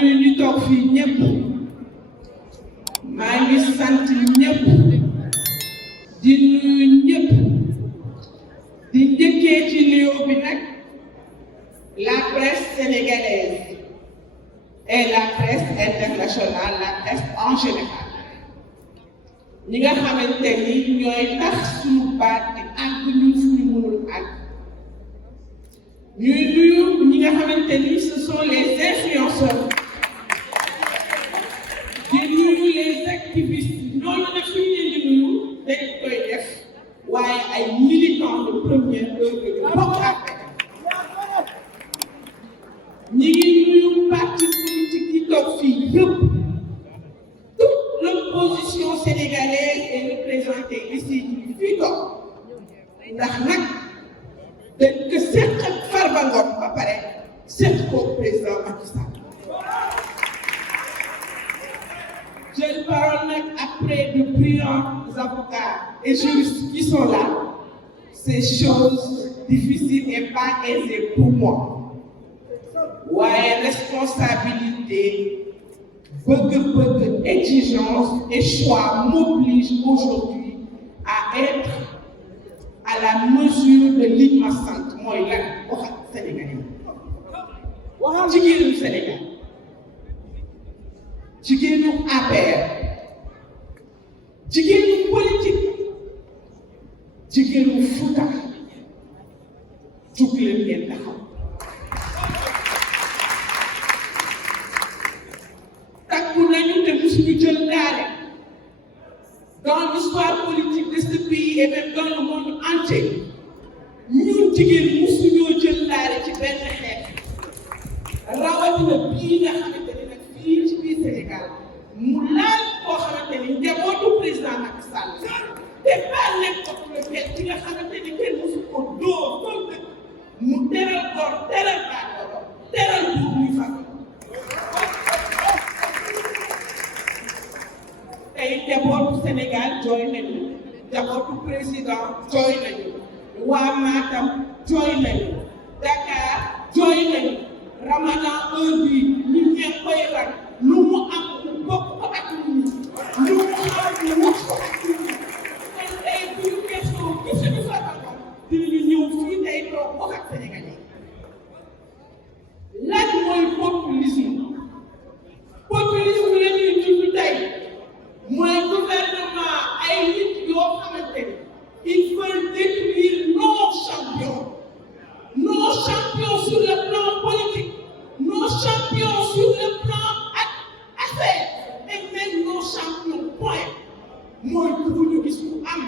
nuyu ñu toog fii ñëpp maa ngi sant ñëpp di nuyu ñëpp di njëkkee ci nuyoo bi nag la presse sénégalaise et la presse internationale, la presse en général ñi nga xamante ni ñooy tax suñu baat di àgg ñu suñu mënul àgg ñuy nuyu ñi nga xamante ni ce sont les influenceurs di nuyu les activistes ñooñu nag suñu leen di nuyu dañ koy def waaye ay militants de première heure de bokk ak ñi ngi nuyu parti politique yi toog fii yëpp toute l'opposition sénégalaise est représentée ici ñu fii toog ndax nag dañ ko seq ak Farba ba pare seq ko président Macky Sall. J'ai parole nag après de brillants avocats et juristes qui sont là. Ces choses difficiles et pas aisées pour moi. waaye responsabilité bëgg-bëgg exigence et choix m'obligent aujourd'hui à être à la mesure de li ma sant mooy lan wax ak Sénégalais waxam jigéenu Sénégal jigéenu APR jigéenu politique jigéenu Fouta jug leen ngeen taxaw dans l'histoire politique de ce pays et même dans le monde entier ñun jigéen musuñoo jël laare ci benn xeex rawatina bii nga xamante ni nag fii ci biir Sénégal mu laal koo xamante ni njabootu président Macky Sall te pas n'importe lequel ki nga xamante ni kenn musu ko dóor comme que mu teral góor teral baadoolo teral buur muy fa tey njabootu Sénégal jooy nañu njabootu président jooy nañu waa Matam jooy nañu Dakar jooy nañu Ramadan heure bi ñu ñe koy ran lu mu am mu bokk ko ak ñun lu mu am mu wax ko ak ñun kon tey bu ñu question gisuñu Farba dinañu ñëw fii tey toog wax ak Sénégalais lan mooy populisme populisme la ñuy dund tey mooy gouvernement ay nit yoo xamante ni ils veulent détruire nos champions sur le plan politique nos champions sur le plan affaires et même nos champions point mooy bëgguñu gis ku am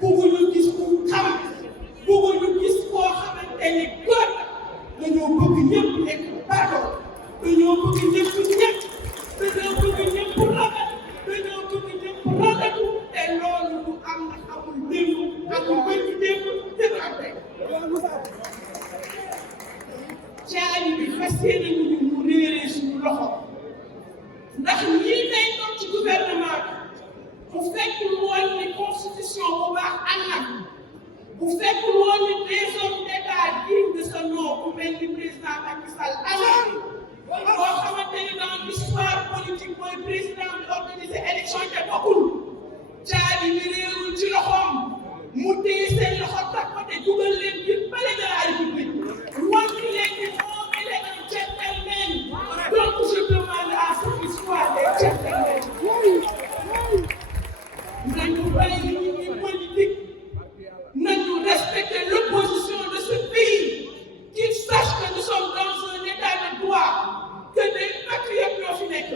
bëgguñu gis ku xam bëgguñu gis koo xamante ni góor dañoo bëgg ñëpp nekk bato dañoo bëgg ñëpp dañoo bëgg ñëpp rafet dañoo bëgg ñëpp rafetu te loolu du am na amul démb amul bëgg démb te am tey caali bi fas yéene ñu mu réeree suñu loxo ndax ñii tey toog ci gouvernement bi bu fekkul woon ni constitution bu baax am na bu fekkul woon ni des hommes d'état dignes de ce nom bu mel ni président Macky Sall alors boo xamante ni dans l'histoire politique mooy président bi organiser élection te bokkul caabi bi réerul ci loxoom mu téye seen loxo tappate dugal leen ci palais de la République wan ki leen ni moom il est un gentleman donc je demande à ce qu'il soit des gentlemen nañu bàyyi ñu ngi politique nañu respecter l'opposition de ce pays qu'ils sachent que nous sommes dans un état de droit que des patriotes ñoo fi nekk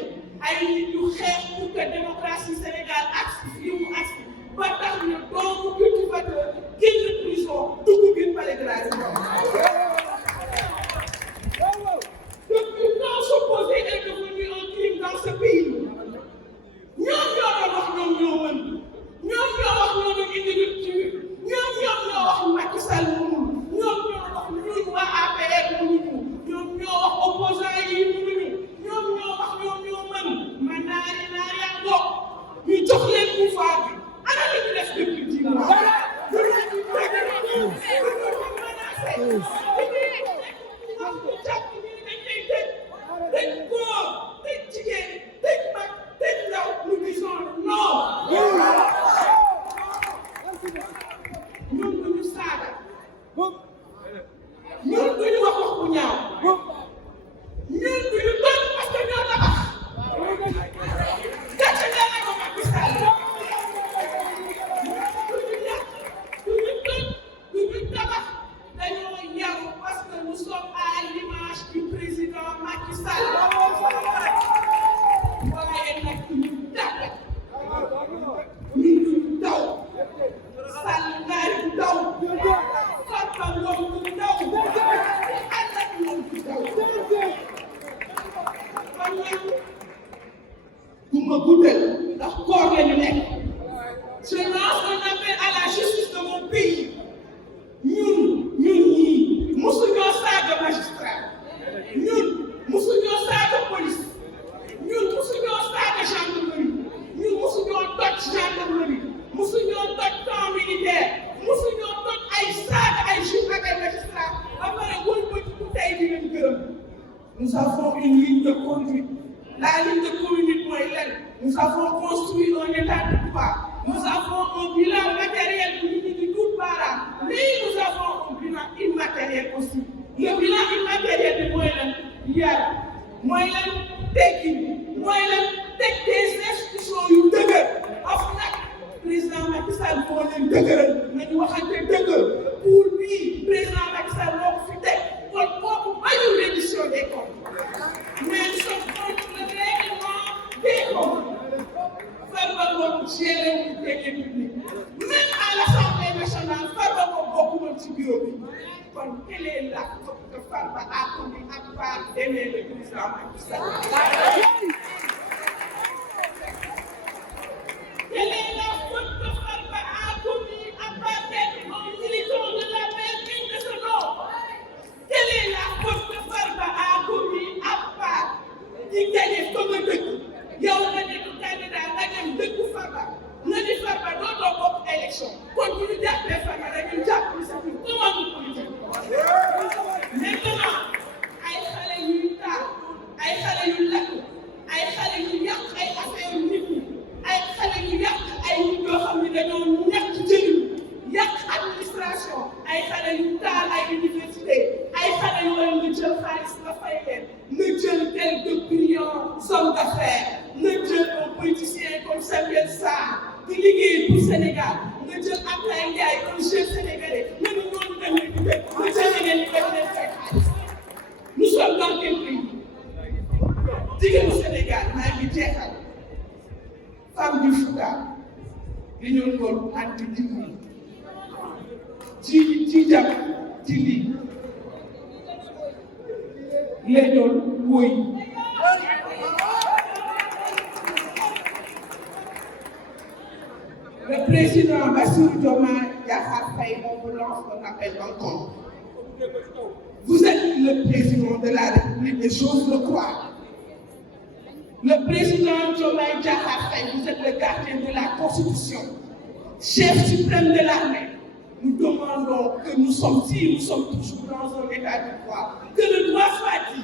ay nit yu xeex pour que démocratie Sénégal agsi fi mu agsi ba tax ñu doomu cultivateur génn prison dugg biir palais de la République. Depuis quand s'opposer est devenu un crime dans ce pays ñoom ñoo doon wax ñoom ñoo mën ñoom ñoo wax ñoo doon indi rupture ñoom ñoo wax Macky Sall mënul ñoom ñoo wax ñun waa APR mënuñu ñoom ñoo wax opposants yi mënuñu ñoom ñoo wax ñoom ñoo mën ma naari yaa ngoog ñu waaye nag ñu tàggat ñu daw Sall ngaari du daw Farba Ngom du daw ànd ak ñoom du daw kon nag du ma guddal ndax koor la ñu nekk je lance un appel à la justice de mon pays ñun ñii mosuñoo saaga magistrat ñun mosuñoo saaga police ñun mosuñoo saaga gendarmerie ñun mosuñoo toj gendarmerie mosuñoo toj camp militaire mosuñoo toj ay saaga ay juge ak ay magistrat ba pare wëlbatiku tey di leen gërëm. Nous avons une ligne de conduite. La ligne de conduite mooy lan nous avons construit un état de droit. Nous avons un bilan matériel pour nit ñi di tuut baaraam mais nous avons un bilan immatériel aussi. Le bilan immatériel bi mooy lan yar mooy lan tekki mooy lan teg des institutions yu dëgër of nag président Macky Sall moo leen dëgëral nañu waxante dëgg pour lui président Macky Sall moo ko fi teg kon kooku bañul reddition des comptes mais nous sommes contre le règlement des comptes. Farba Ngom géré wu deniers publics même à l'Assemblée nationale Farba Ngom bokk woon ci bureau bi kon quelle est la faute que Farba a commis à part d'aimer le président Macky Sall? Quelle est la faute que Farba a commis à part d'être un militant de la paix digne de ce nom? Quelle est la faute que Farba a commis à part di gagner comme un dëkk yow nga nekk candidat nga dem dëkku Farba nga di Farba dootoo bokk élection kon bu ñu jàppee Farba dañuy jàpp ni c'est une commande politique. Maintenant ay xale yuy taal ay xale yu lakk ay xale yu yàq ay affaire nit ñi ay xale yu yàq ay nit yoo xam ne dañoo ñàkk jëriñ yàq administration ay xale yu taal ay université ay xale yooyu nga jël xaalis nga fay leen nga jël quelques brillants hommes d'affaires nga jël un politicien comme Samuel Sarr di liggéey pour Sénégal nga jël Abdoulaye Ndiaye un jeune sénégalais nga ni ñooñu dañuy dundee nga jël leen ñu def leen fay xaalis. Nous sommes dans quel pays? Jigéenu Sénégal maa ngi jeexal femme du Fouta li ñu doon anti diggu ci jàpp ci lii lee doon wóoy le président Bassirou Diomaye Diakhar Faye on vous lance un appel d'encontre. Vous êtes le président de la République et j'ose le croire. Le président Diomaye Diakhar Faye, vous êtes le gardien de la Constitution, chef suprême de l'armée. Nous demandons que nous sommes toujours dans un état de droit, que le droit soit dit.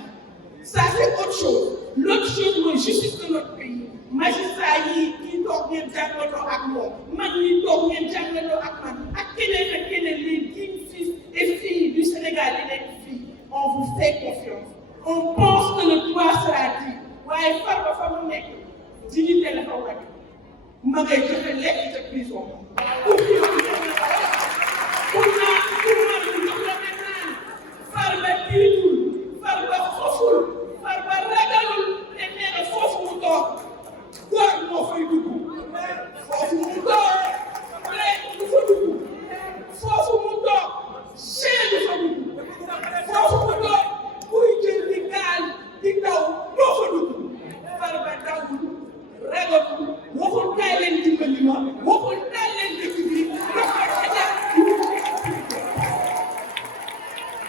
Ça c'est autre chose. L'autre chose mooy justice de notre pays. Magistrat yi ñi toog ngeen jàngaloo ak moom man ñi toog ngeen jàngaloo ak man ak keneen ak keneen les dignes fils et filles du Sénégal yi nekk fii on vous fait confiance. On pense que le droit sera dit waaye Farba fa mu nekk dignité la ko wàññi ma ngay joxe lekk ca prison pour